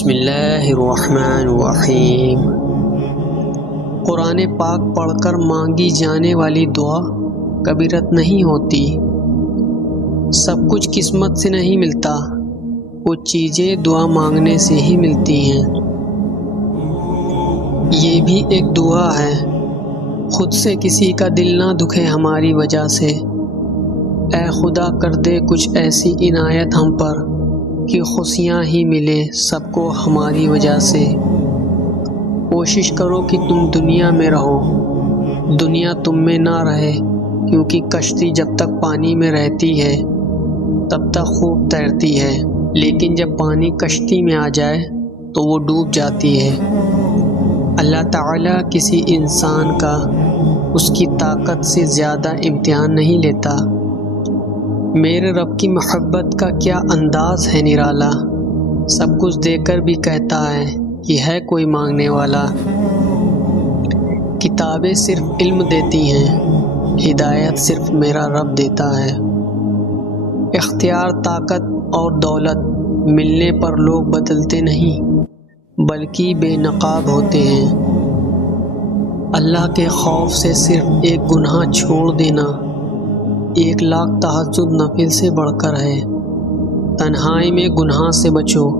بسم اللہ الرحمن الرحیم۔ قرآن پاک پڑھ کر مانگی جانے والی دعا کبھی رد نہیں ہوتی۔ سب کچھ قسمت سے نہیں ملتا، کچھ چیزیں دعا مانگنے سے ہی ملتی ہیں۔ یہ بھی ایک دعا ہے، خود سے کسی کا دل نہ دکھے ہماری وجہ سے۔ اے خدا کر دے کچھ ایسی عنایت ہم پر کہ خوشیاں ہی ملے سب کو ہماری وجہ سے۔ کوشش کرو کہ تم دنیا میں رہو، دنیا تم میں نہ رہے، کیونکہ کشتی جب تک پانی میں رہتی ہے تب تک خوب تیرتی ہے، لیکن جب پانی کشتی میں آ جائے تو وہ ڈوب جاتی ہے۔ اللہ تعالیٰ کسی انسان کا اس کی طاقت سے زیادہ امتحان نہیں لیتا۔ میرے رب کی محبت کا کیا انداز ہے نرالا، سب کچھ دے کر بھی کہتا ہے کہ ہے کوئی مانگنے والا۔ کتابیں صرف علم دیتی ہیں، ہدایت صرف میرا رب دیتا ہے۔ اختیار، طاقت اور دولت ملنے پر لوگ بدلتے نہیں بلکہ بے نقاب ہوتے ہیں۔ اللہ کے خوف سے صرف ایک گناہ چھوڑ دینا 1,00,000 تہجد نفل سے بڑھ کر ہے۔ تنہائی میں گناہ سے بچو،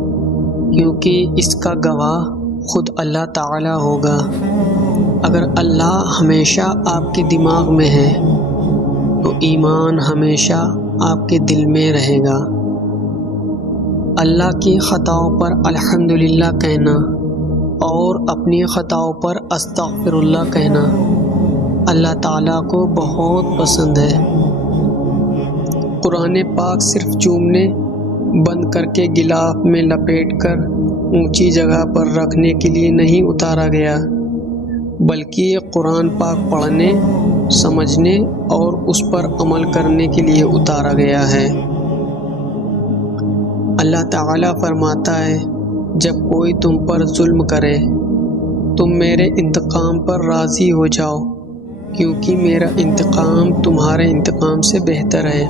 کیونکہ اس کا گواہ خود اللہ تعالی ہوگا۔ اگر اللہ ہمیشہ آپ کے دماغ میں ہے تو ایمان ہمیشہ آپ کے دل میں رہے گا۔ اللہ کی خطاؤں پر الحمدللہ کہنا اور اپنی خطاؤں پر استغفر اللہ کہنا اللہ تعالیٰ کو بہت پسند ہے۔ قرآن پاک صرف چومنے، بند کر کے غلاف میں لپیٹ کر اونچی جگہ پر رکھنے کے لیے نہیں اتارا گیا، بلکہ یہ قرآن پاک پڑھنے، سمجھنے اور اس پر عمل کرنے کے لیے اتارا گیا ہے۔ اللہ تعالیٰ فرماتا ہے، جب کوئی تم پر ظلم کرے تم میرے انتقام پر راضی ہو جاؤ، کیونکہ میرا انتقام تمہارے انتقام سے بہتر ہے۔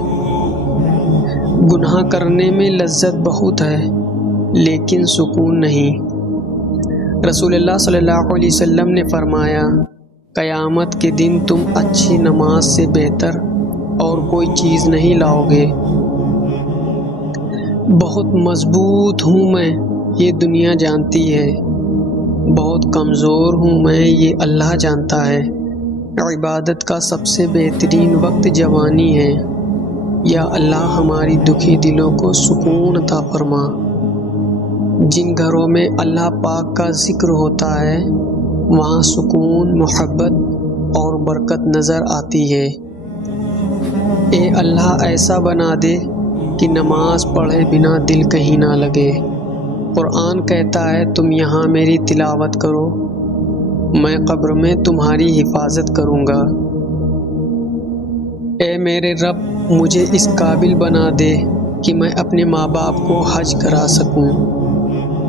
گناہ کرنے میں لذت بہت ہے لیکن سکون نہیں۔ رسول اللہ صلی اللہ علیہ وسلم نے فرمایا، قیامت کے دن تم اچھی نماز سے بہتر اور کوئی چیز نہیں لاؤ گے۔ بہت مضبوط ہوں میں، یہ دنیا جانتی ہے، بہت کمزور ہوں میں، یہ اللہ جانتا ہے۔ عبادت کا سب سے بہترین وقت جوانی ہے۔ یا اللہ ہماری دکھی دلوں کو سکون عطا فرما۔ جن گھروں میں اللہ پاک کا ذکر ہوتا ہے وہاں سکون، محبت اور برکت نظر آتی ہے۔ اے اللہ ایسا بنا دے کہ نماز پڑھے بنا دل کہیں نہ لگے۔ قرآن کہتا ہے، تم یہاں میری تلاوت کرو، میں قبر میں تمہاری حفاظت کروں گا۔ اے میرے رب مجھے اس قابل بنا دے کہ میں اپنے ماں باپ کو حج کرا سکوں،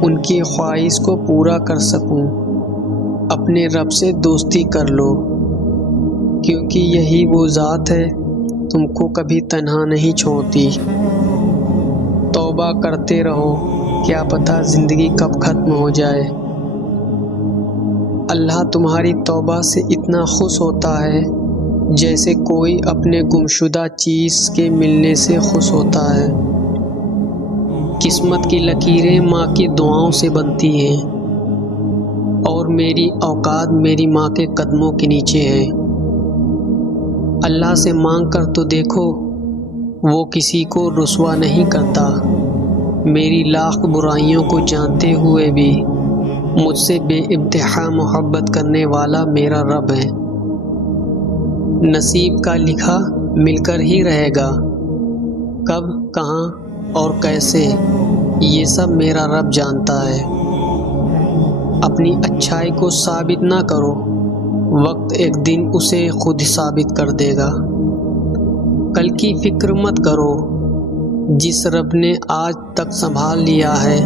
ان کی خواہش کو پورا کر سکوں۔ اپنے رب سے دوستی کر لو، کیونکہ یہی وہ ذات ہے تم کو کبھی تنہا نہیں چھوڑتی۔ توبہ کرتے رہو، کیا پتہ زندگی کب ختم ہو جائے۔ اللہ تمہاری توبہ سے اتنا خوش ہوتا ہے جیسے کوئی اپنے گمشدہ چیز کے ملنے سے خوش ہوتا ہے۔ قسمت کی لکیریں ماں کی دعاؤں سے بنتی ہیں، اور میری اوقات میری ماں کے قدموں کے نیچے ہے۔ اللہ سے مانگ کر تو دیکھو، وہ کسی کو رسوا نہیں کرتا۔ میری لاکھ برائیوں کو جانتے ہوئے بھی مجھ سے بے انتہا محبت کرنے والا میرا رب ہے۔ نصیب کا لکھا مل کر ہی رہے گا، کب، کہاں اور کیسے یہ سب میرا رب جانتا ہے۔ اپنی اچھائی کو ثابت نہ کرو، وقت ایک دن اسے خود ثابت کر دے گا۔ کل کی فکر مت کرو، جس رب نے آج تک سنبھال لیا ہے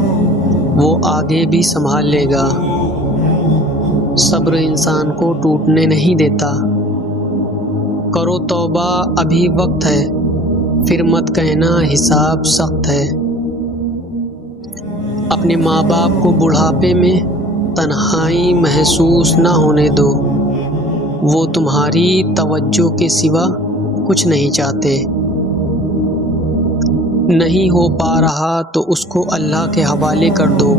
وہ آگے بھی سنبھال لے گا۔ صبر انسان کو ٹوٹنے نہیں دیتا۔ کرو توبہ، ابھی وقت ہے، پھر مت کہنا حساب سخت ہے۔ اپنے ماں باپ کو بڑھاپے میں تنہائی محسوس نہ ہونے دو، وہ تمہاری توجہ کے سوا کچھ نہیں چاہتے۔ نہیں ہو پا رہا تو اس کو اللہ کے حوالے کر دو،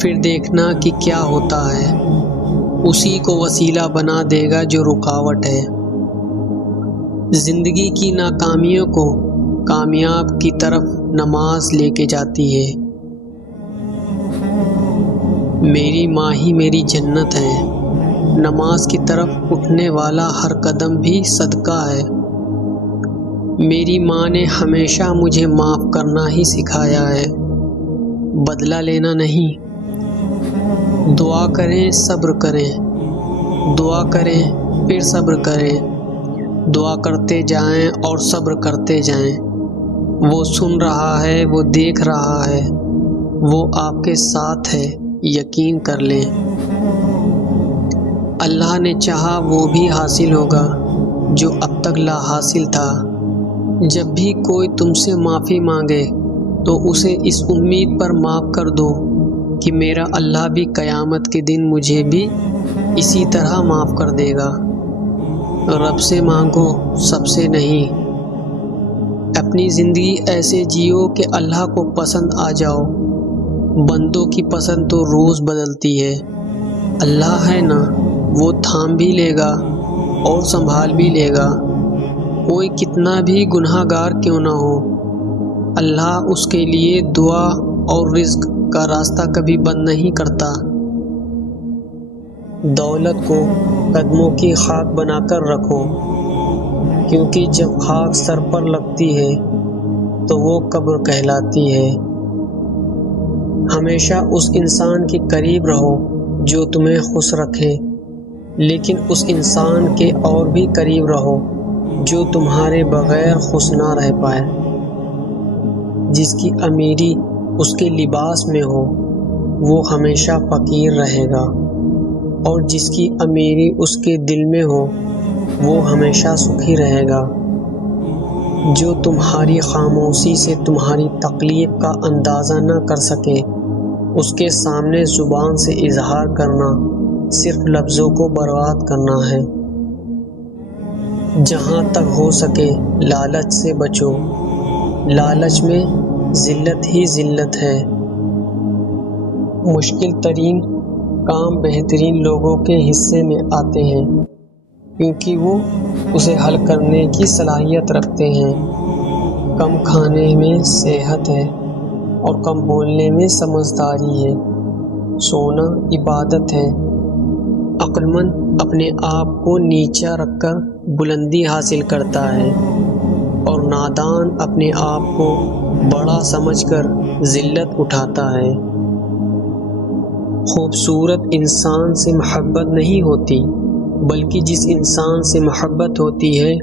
پھر دیکھنا کہ کیا ہوتا ہے، اسی کو وسیلہ بنا دے گا جو رکاوٹ ہے۔ زندگی کی ناکامیوں کو کامیاب کی طرف نماز لے کے جاتی ہے۔ میری ماں ہی میری جنت ہے، نماز کی طرف اٹھنے والا ہر قدم بھی صدقہ ہے۔ میری ماں نے ہمیشہ مجھے معاف کرنا ہی سکھایا ہے، بدلہ لینا نہیں۔ دعا کریں، صبر کریں، دعا کریں پھر صبر کریں، دعا کرتے جائیں اور صبر کرتے جائیں۔ وہ سن رہا ہے، وہ دیکھ رہا ہے، وہ آپ کے ساتھ ہے، یقین کر لیں۔ اللہ نے چاہا وہ بھی حاصل ہوگا جو اب تک لا حاصل تھا۔ جب بھی کوئی تم سے معافی مانگے تو اسے اس امید پر معاف کر دو کہ میرا اللہ بھی قیامت کے دن مجھے بھی اسی طرح معاف کر دے گا۔ رب سے مانگو، سب سے نہیں۔ اپنی زندگی ایسے جیو کہ اللہ کو پسند آ جاؤ۔ بندوں کی پسند تو روز بدلتی ہے، اللہ ہے نا، وہ تھام بھی لے گا اور سنبھال بھی لے گا۔ کوئی کتنا بھی گناہ گار کیوں نہ ہو، اللہ اس کے لیے دعا اور رزق کا راستہ کبھی بند نہیں کرتا۔ دولت کو قدموں کی خاک بنا کر رکھو، کیونکہ جب خاک سر پر لگتی ہے تو وہ قبر کہلاتی ہے۔ ہمیشہ اس انسان کے قریب رہو جو تمہیں خوش رکھے، لیکن اس انسان کے اور بھی قریب رہو جو تمہارے بغیر خوش نہ رہ پائے۔ جس کی امیری اس کے لباس میں ہو وہ ہمیشہ فقیر رہے گا، اور جس کی امیری اس کے دل میں ہو وہ ہمیشہ سکھی رہے گا۔ جو تمہاری خاموشی سے تمہاری تکلیف کا اندازہ نہ کر سکے، اس کے سامنے زبان سے اظہار کرنا صرف لفظوں کو برباد کرنا ہے۔ جہاں تک ہو سکے لالچ سے بچو، لالچ میں ذلت ہی ذلت ہے۔ مشکل ترین کام بہترین لوگوں کے حصے میں آتے ہیں، کیونکہ وہ اسے حل کرنے کی صلاحیت رکھتے ہیں۔ کم کھانے میں صحت ہے اور کم بولنے میں سمجھداری ہے۔ سونا عبادت ہے۔ عقل مند اپنے آپ کو نیچا رکھ کر بلندی حاصل کرتا ہے، اور نادان اپنے آپ کو بڑا سمجھ کر ذلت اٹھاتا ہے۔ خوبصورت انسان سے محبت نہیں ہوتی، بلکہ جس انسان سے محبت ہوتی ہے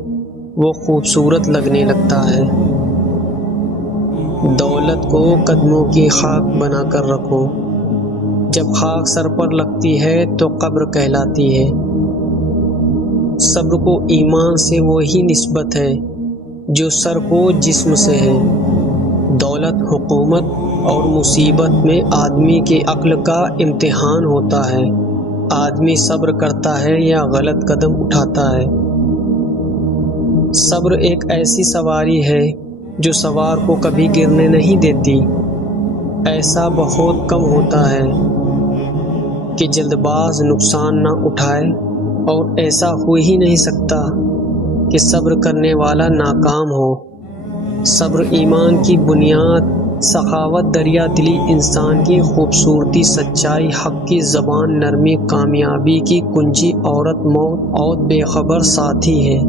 وہ خوبصورت لگنے لگتا ہے۔ دولت کو قدموں کی خاک بنا کر رکھو، جب خاک سر پر لگتی ہے تو قبر کہلاتی ہے۔ صبر کو ایمان سے وہی نسبت ہے جو سر کو جسم سے ہے۔ دولت، حکومت اور مصیبت میں آدمی کے عقل کا امتحان ہوتا ہے۔ آدمی صبر کرتا ہے یا غلط قدم اٹھاتا ہے۔ صبر ایک ایسی سواری ہے جو سوار کو کبھی گرنے نہیں دیتی۔ ایسا بہت کم ہوتا ہے کہ جلد باز نقصان نہ اٹھائے، اور ایسا ہو ہی نہیں سکتا کہ صبر کرنے والا ناکام ہو۔ صبر ایمان کی بنیاد، سخاوت، دریا دلی، انسان کی خوبصورتی، سچائی، حق کی زبان، نرمی، کامیابی کی کنجی، عورت، موت اور بے خبر ساتھی ہے۔